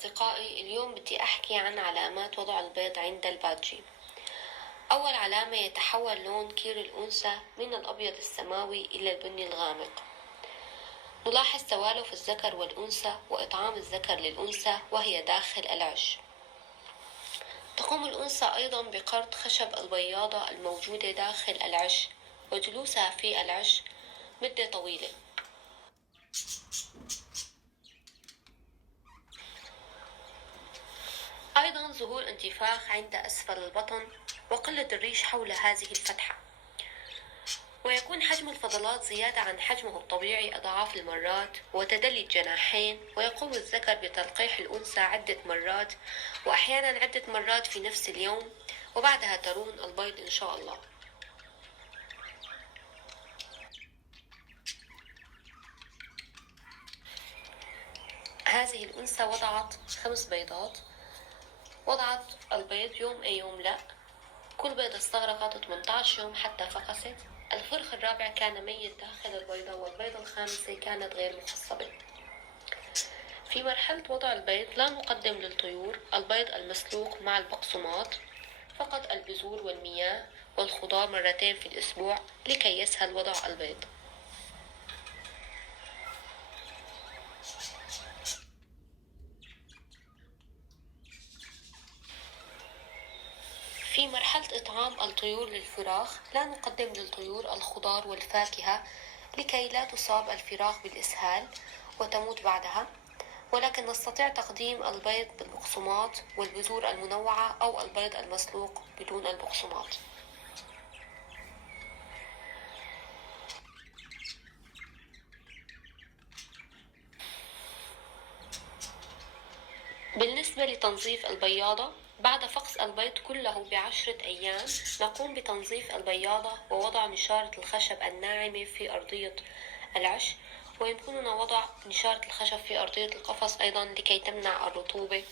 أصدقائي، اليوم بدي أحكي عن علامات وضع البيض عند البادجي. أول علامة: يتحول لون كير الأنثى من الأبيض السماوي إلى البني الغامق. نلاحظ توالف الذكر والأنثى وإطعام الذكر للأنثى وهي داخل العش. تقوم الأنثى أيضا بقرض خشب البياضة الموجودة داخل العش وجلوسها في العش مدة طويلة. أيضا ظهور انتفاخ عند أسفل البطن وقلة الريش حول هذه الفتحة، ويكون حجم الفضلات زيادة عن حجمه الطبيعي أضعاف المرات، وتدلي الجناحين، ويقوم الذكر بتلقيح الأنثى عدة مرات وأحيانا عدة مرات في نفس اليوم، وبعدها ترون البيض إن شاء الله. هذه الأنثى وضعت 5 بيضات، وضعت البيض يوم أي يوم لا، كل بيضة استغرقت 18 يوم حتى فقست. الفرخ الرابع كان ميت داخل البيضة، والبيضة الخامسة كانت غير مخصبة. في مرحلة وضع البيض لا نقدم للطيور البيض المسلوق مع البقسماط، فقط البذور والمياه والخضار مرتين في الأسبوع لكي يسهل وضع البيض. في مرحلة إطعام الطيور للفراخ لا نقدم للطيور الخضار والفاكهة لكي لا تصاب الفراخ بالإسهال وتموت بعدها، ولكن نستطيع تقديم البيض بالبقسماط والبذور المنوعة أو البيض المسلوق بدون البقسماط. بالنسبة لتنظيف البياضة، بعد فقس البيض كله ب10 أيام نقوم بتنظيف البياضة ووضع نشارة الخشب الناعمة في أرضية العش، ويمكننا وضع نشارة الخشب في أرضية القفص أيضا لكي تمنع الرطوبة.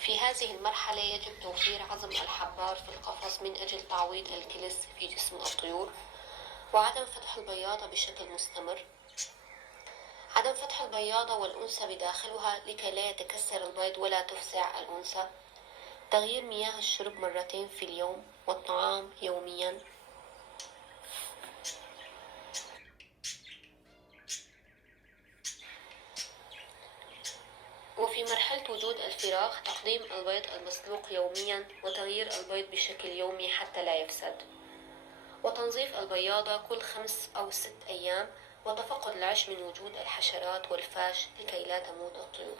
في هذه المرحلة يجب توفير عزم الحبار في القفص من أجل تعويض الكلس في جسم الطيور، وعدم فتح البياضة بشكل مستمر. عدم فتح البياضة والأنثى بداخلها لكي لا يتكسر البيض ولا تفزع الأنثى. تغيير مياه الشرب مرتين في اليوم، والطعام يوميا. وفي مرحلة وجود الفراخ تقديم البيض المسلوق يوميا وتغيير البيض بشكل يومي حتى لا يفسد، وتنظيف البياضة كل 5 أو 6 أيام، وتفقد العش من وجود الحشرات والفاش لكي لا تموت الطيور.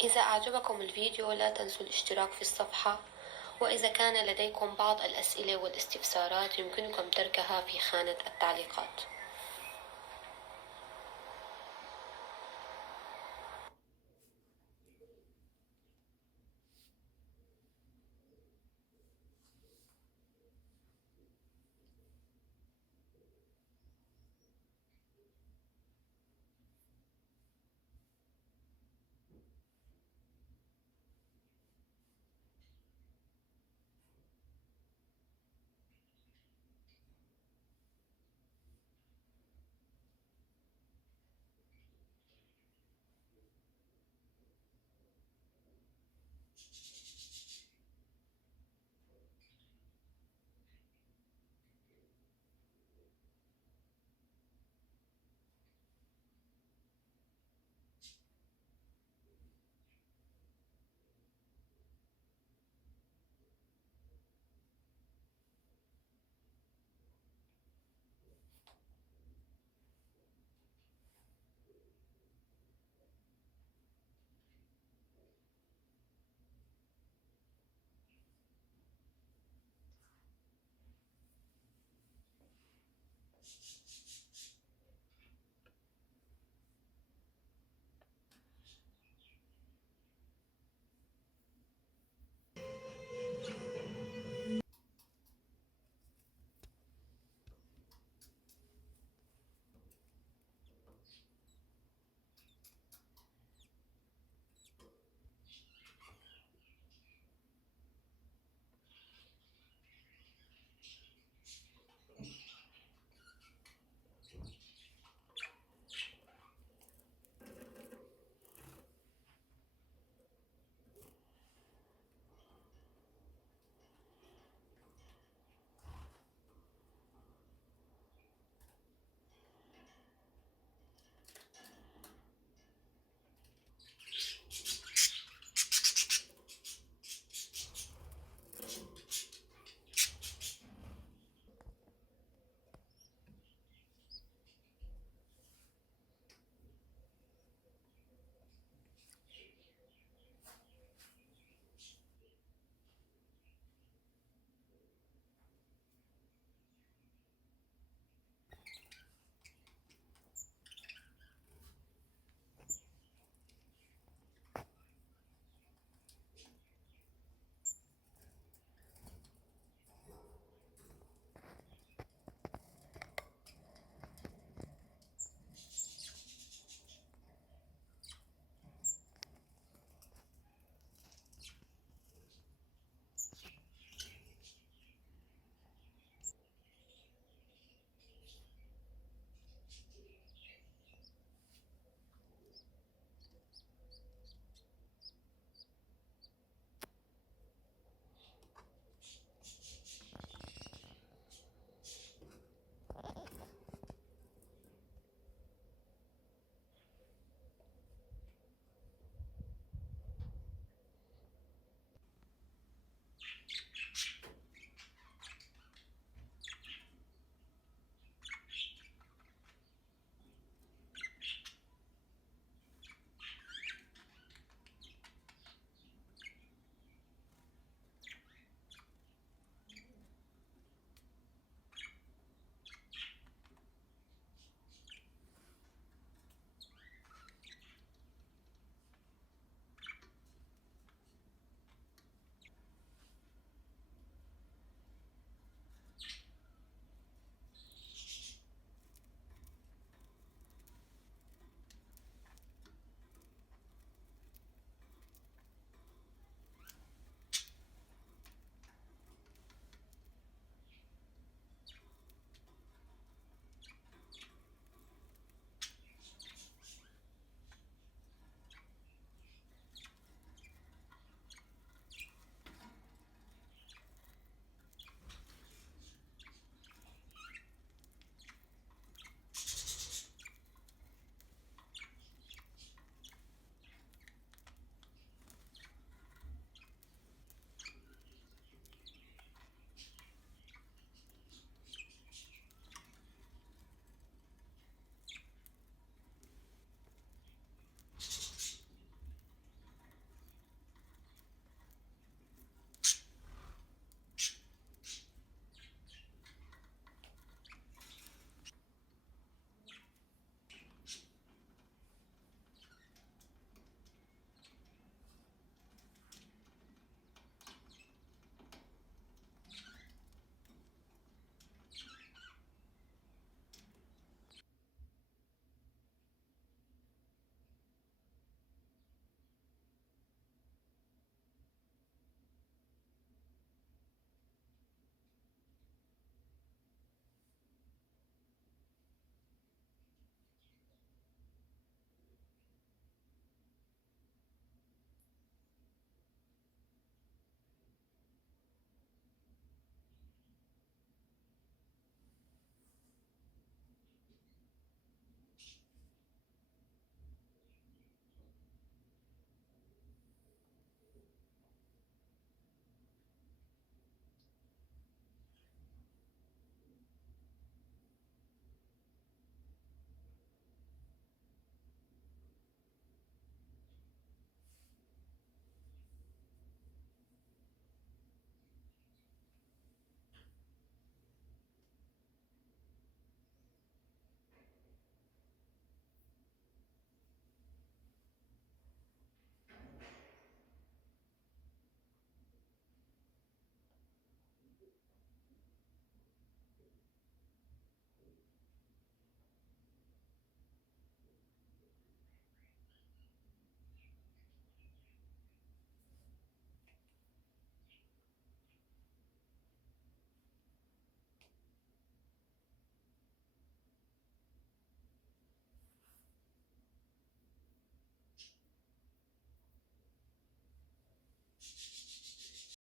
إذا أعجبكم الفيديو لا تنسوا الاشتراك في الصفحة، وإذا كان لديكم بعض الأسئلة والاستفسارات يمكنكم تركها في خانة التعليقات.